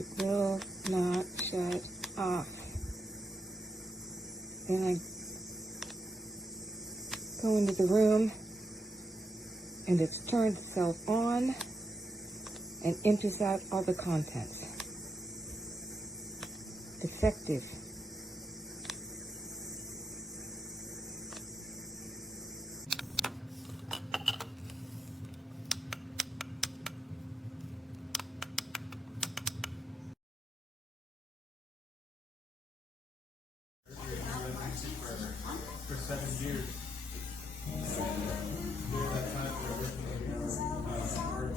It will not shut off. Then I go into the room and it's turned itself on and empties out all the contents. Defective. For 7 years. During that time, we were working on our